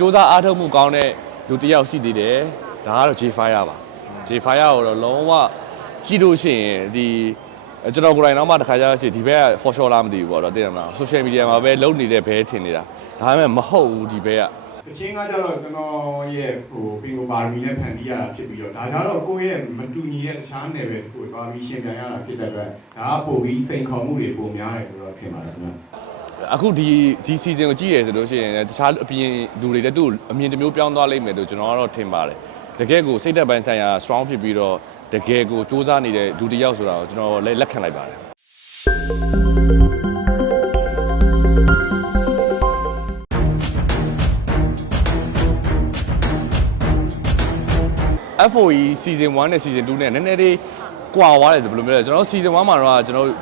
စူးစမ်းအားထုတ်မှုကောင်းတဲ့လူတစ်ယောက်ရှိသေးတယ်ဒါကတော့ J-Fire ပါ J-Fire ကိုတော့လုံးဝကြည့်လို့ရှိရင်ဒီကျွန်တော်ကိုယ်တိုင်တော့မှတစ်ခါကျတော့ရှိဒီဘက်က for sure လားမသိဘူးပေါ့တော့သိတယ်မလား social media မှာပဲလုံနေတဲ့ဘဲထင်နေတာဒါပေမဲ့မဟုတ်ဘူးဒီဘက်ကတချင်းကကြတော့ကျွန်တော်ရဲ့ဟိုပင်ကိုပါရမီနဲ့ဖန်တီးရတာဖြစ်ပြီးတော့ဒါကြတော့ကိုယ့်ရဲ့မတူညီတဲ့တခြားနယ်ပယ်တစ်ခုကိုပါရမီရှင်ပြန်ရတာဖြစ်တဲ့အတွက်ဒါကပို့ပြီးစိန်ခေါ်မှုတွေပုံများတယ်လို့တော့ထင်ပါတယ်ခင်ဗျာ အခုဒီဒီ season ကိုကြည့်ရဆိုလို့ရှိရင်တခြားအပြင်လူတွေလည်းသူ့ကိုအမြင်တစ်မျိုးပြောင်းသွားလိမ့်မယ်လို့ကျွန်တော်ကတော့ထင်ပါတယ်တကယ်ကိုစိတ်သက်ပိုင်းဆိုင်ရာ strong ဖြစ်ပြီးတော့တကယ်ကိုစူးစမ်းနေတဲ့လူတစ်ယောက်ဆိုတာကိုကျွန်တော်လည်းလက်ခံလိုက်ပါတယ် FOE season 1နဲ့ season 2နဲ့နည်းနည်းလေးကွာသွားတယ်ဆိုဘယ်လိုမျိုးလဲကျွန်တော်တို့ season 1မှာတော့ကျွန်တော်တို့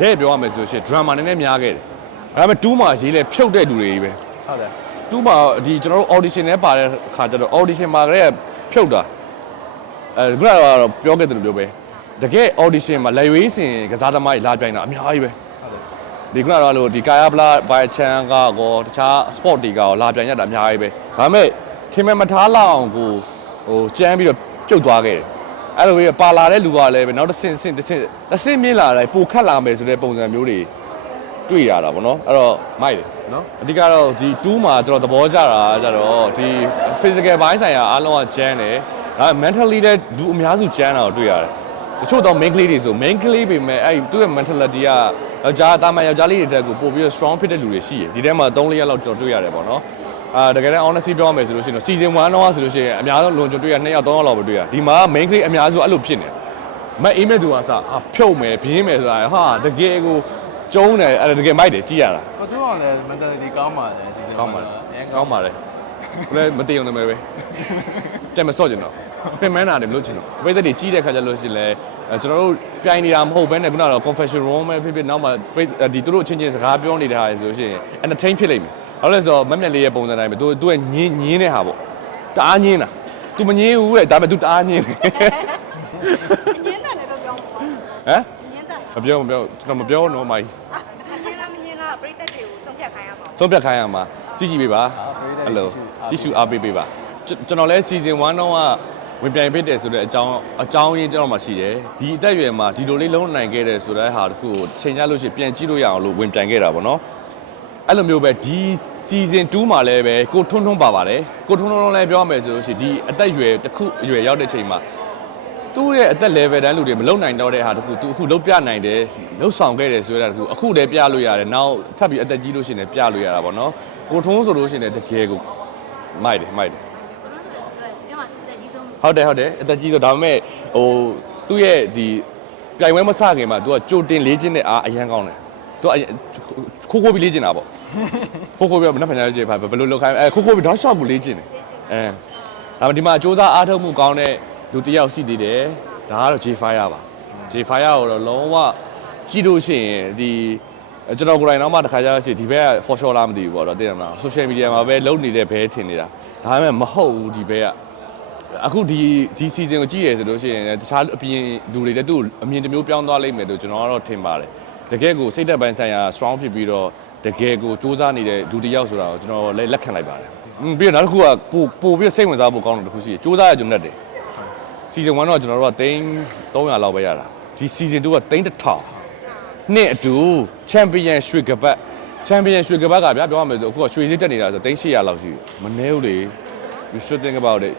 တဲ့ပြောရမယ်ဆိုလို့ရှိရင် drama နည်းနည်းများခဲ့တယ် ဒါပေမဲ့2မှာရေးလဲဖြုတ်တဲ့လူတွေကြီးပဲဟုတ်တယ်2မှာဒီကျွန်တော်တို့ audition နဲ့ပါတဲ့ခါကျတော့ audition မှာကလေးကဖြုတ်တာအဲခုနကတော့ပြောခဲ့တယ်လို့ပြောပဲတကယ် audition မှာလက်ရွေးစင်ကစားသမားကြီးလာပြိုင်တာအများကြီးပဲဟုတ်တယ်ဒီခုနကတော့လို့ဒီကာယပလာဘိုင်ချန်ကကောတခြား sport တွေကကောလာပြန်ရတာအများကြီးပဲဒါပေမဲ့ခင်မမထားလောက်အောင်ကိုဟိုကြမ်းပြီးတော့ပြုတ်သွားခဲ့တယ်အဲ့လိုပဲပါလာတဲ့လူကလည်းပဲနောက်တစ်ဆင့်ဆင့်တစ်ဆင့်တစ်ဆင့်မြင့်လာတယ်ပိုခတ်လာမယ်ဆိုတဲ့ပုံစံမျိုးတွေ တွေ့ရတာဗောနော်အဲ့တော့မိုက်တယ်နော်အဓိကတော့ဒီ2မှာကျွန်တော်သဘောကျတာကကျတော့ဒီ physical ဘိုင်းဆိုင်ရာအားလုံးကကျန်းတယ်ဒါပေမဲ့ mentally လည်းလူအများစုကျန်းတာကိုတွေ့ရတယ်တချို့တော့ main ကလေးတွေဆို main ကလေးပဲမဲ့အဲ့သူ့ရဲ့ mentality ကယောက်ျားတာမန်ယောက်ျားလေးတွေတက်ကိုပို့ပြီးတော့ strong ဖြစ်တဲ့လူတွေရှိတယ်ဒီထဲမှာ3 4ရက်လောက်ကျွန်တော်တွေ့ရတယ်ပေါ့နော်အာတကယ်တမ်း honesty ပြောရမယ်ဆိုလို့ရှိရင်တော့ season 1တော့ဆိုလို့ရှိရင်အများဆုံးလွန်ကျွန်တော်တွေ့ရ2ယောက်3ယောက်လောက်ပဲတွေ့ရဒီမှာ main ကလေးအများစုအဲ့လိုဖြစ်နေတယ်မအေးမဲ့သူကစအာဖြုတ်မယ်ဘင်းမယ်ဆိုတာဟာတကယ်ကို ကျုံးတယ်အဲ့ဒါတကယ်မိုက်တယ်ကြည့်ရတာကိုကျိုးကလည်း mentality ကောင်းပါတယ်ဒီစင်ကောင်းပါတယ်အရင်ကောင်းပါတယ်ဘယ်မတည်အောင်လည်းပဲတက်မစော့ကျင်တော့ပြင်မန်းတာတယ်မလို့ချင်တော့ဝိသက်တွေကြီးတဲ့ခါကျလို့ရှိရင်လည်းအဲကျွန်တော်တို့ပြိုင်နေတာမဟုတ်ဘဲနဲ့ခုနကတော့ confession room ပဲဖြစ်ဖြစ်နောက်မှပိတ်ဒီသူတို့အချင်းချင်းစကားပြောနေတဲ့ဟာဆိုလို့ရှိရင် entertain ဖြစ်လိမ့်မယ်ဘာလို့လဲဆိုတော့မက်မြက်လေးရဲ့ပုံစံတိုင်းပဲသူသူကညင်းညင်းတဲ့ဟာပေါ့တအားညင်းတာ तू မညင်းဘူးတဲ့ဒါပေမဲ့ तू တအားညင်းတယ်ညင်းတယ်လည်းတော့ပြောမှာပေါ့ဟမ်ညင်းတယ်မပြောမပြောကျွန်တော်မပြောတော့မိုင်း ညင်းလားမညင်းလားပြိသက်တွေကိုဆုံး ဖြတ်ခိုင်းရမှာဆုံးဖြတ်ခိုင်းရမှာကြည့်ကြည့်ပေးပါအဲ့လိုကြည့်ရှုအားပေးပေးပါကျွန်ကျွန်တော်လည်း season 1တော့ကဝင်ပြိုင်ဖြစ်တယ်ဆိုတဲ့အကြောင်းအကြောင်းရင်းကျွန်တော်မှရှိတယ်ဒီအသက်အရွယ်မှာဒီလိုလေးလုံးနိုင်ခဲ့တယ်ဆိုတဲ့ဟာတခုကိုချိန်ကြလို့ရှိရင်ပြန်ကြည့်လို့ရအောင်လို့ဝင်ပြိုင်ခဲ့တာပေါ့နော်အဲ့လိုမျိုးပဲဒီ season 2မှာလည်းပဲကိုထွန်းထွန်းပါပါတယ်ကိုထွန်းထွန်းလည်းပြောရမယ်ဆိုလို့ရှိရင်ဒီအသက်အရွယ်တစ်ခုအရွယ်ရောက်တဲ့ချိန်မှာ သူ့ရဲ့အသက် level တန်းလူတွေမလုံနိုင်တော့တဲ့ဟာတခုသူအခုလုံပြနိုင်တယ်လုံဆောင်ခဲ့တယ်ဆိုတဲ့တခုအခုလည်းပြလို့ရတယ်နောက်ထပ်ပြီးအသက်ကြီးလို့ရှိရင်လည်းပြလို့ရတာပေါ့နော်ကိုထွန်းဆိုလို့ရှိရင်လည်းတကယ်ကိုမိုက်တယ်မိုက်တယ်ဒီမှာတက်ကြီးဆုံးဟုတ်တယ်ဟုတ်တယ်အသက်ကြီးဆိုဒါပေမဲ့ဟိုသူ့ရဲ့ဒီပြိုင်ပွဲမစခင်မှာ तू ကကြိုတင်လေးချင်းနဲ့အားအရန်ကောင်းတယ် तू အရင်ခိုးခိုးပြီးလေးချင်းတာပေါ့ခိုးခိုးပြီးတော့မနှက်ဖန်ကြည့်ဘယ်လိုလုပ်ခိုင်းအဲခိုးခိုးပြီးတော့ရှော့ဘူးလေးချင်းတယ်အဲဒါပေမဲ့ဒီမှာစူးစမ်းအားထုတ်မှုကောင်းတဲ့ လူတစ်ယောက်ရှိသေးတယ်ဒါကတော့ J-Fire ပါ J-Fire ကိုတော့လုံးဝကြည့်လို့ရှိရင်ဒီကျွန်တော်ကိုယ်တိုင်တော့မှတစ်ခါကျတော့ရှိဒီဘက်က for sure လားမသိဘူးပေါ့တော့သိတယ်မလား social media မှာပဲလုံနေတဲ့ဘဲထင်နေတာဒါပေမဲ့မဟုတ်ဘူးဒီဘက်ကအခုဒီဒီ season ကိုကြည့်ရဆိုလို့ရှိရင်တခြားအပြင်လူတွေလည်းသူ့ကိုအမြင်တစ်မျိုးပြောင်းသွားလိမ့်မယ်လို့ကျွန်တော်ကတော့ထင်ပါတယ်တကယ်ကိုစိတ်သက်ပိုင်းဆိုင်ရာ strong ဖြစ်ပြီးတော့တကယ်ကိုစူးစမ်းနေတဲ့လူတစ်ယောက်ဆိုတာကိုကျွန်တော်လည်းလက်ခံလိုက်ပါတယ်อืมပြီးတော့နောက်တစ်ခုကပို့ပို့ပြီးစိတ်ဝင်စားဖို့ကောင်းတဲ့တစ်ခုရှိတယ်စူးစမ်းရကြုံတတ်တယ် season 1တော့ကျွန်တော်တို့ကသိန်း300လောက်ပဲရတာဒီ season 2ကသိန်း1000နှစ်အတူ champion ရွှေကပတ် champion ရွှေကပတ်ကဗျာပြောရမယ်ဆိုအခုကရွှေစစ်တက်နေတာဆိုသိန်း800လောက်ရှိတယ်မနေဘူးလေ you should think about it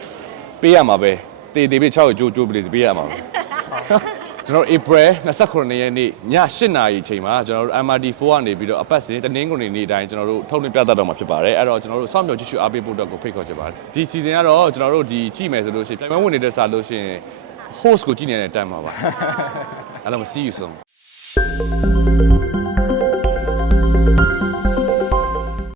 ပေးရမှာပဲတေတေပေး6ကိုကြိုးကြိုးပေးပေးရမှာပဲ ကျွန်တော် April 29ရက်နေ့ည8:00နာရီချိန်မှာကျွန်တော်တို့ MRT4 ကနေပြီးတော့အပတ်စဉ်တနင်္ဂနွေနေ့တိုင်းကျွန်တော်တို့ထုတ်လွှင့်ပြသတော့မှာဖြစ်ပါတယ်အဲ့တော့ကျွန်တော်တို့စောင့်မျှော်ကြည့်ရှုအားပေးဖို့အတွက်ကိုဖိတ်ခေါ်ချင်ပါတယ်ဒီ season ကတော့ကျွန်တော်တို့ဒီကြည့်မယ်ဆိုလို့ရှိရင်ပြိုင်ပွဲဝင်နေတဲ့စာလို့ရှိရင် host ကိုကြည့်နေတဲ့တန်းမှာပါအဲ့တော့ see you soon